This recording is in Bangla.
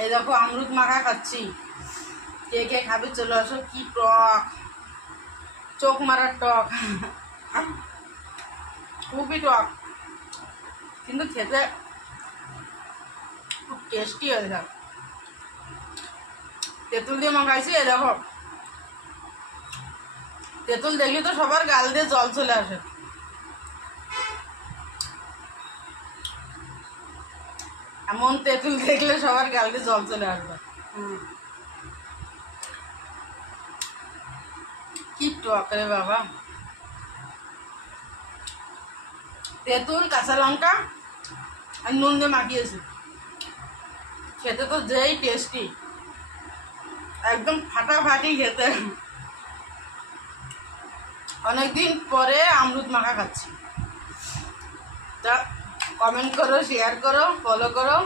এই দেখো আমরুদ মাখা খাচ্ছি। কে কে খাবে চলে আসো। কি টক, চোখ মারার টক, খুবই টক, কিন্তু খেতে খুব টেস্টি হয়েছে। তেঁতুল দিয়ে মাখাইছি। এই দেখো, তেঁতুল দেখলে তো সবার গাল দিয়ে জল চলে আসে। এমন তেঁতুল দেখলে সবার গাল দিয়ে জল চলে আসবে। কি টক রে বাবা। তেঁতুল, কাঁচা লঙ্কা আর নুন দিয়ে মাখিয়েছি। খেতে তো যেই টেস্টি, একদম ফাটাফাটি খেতে। অনেকদিন পরে আমরুদ মাখা খাচ্ছি। তা কমেন্ট করো, শেয়ার করো, ফলো করো।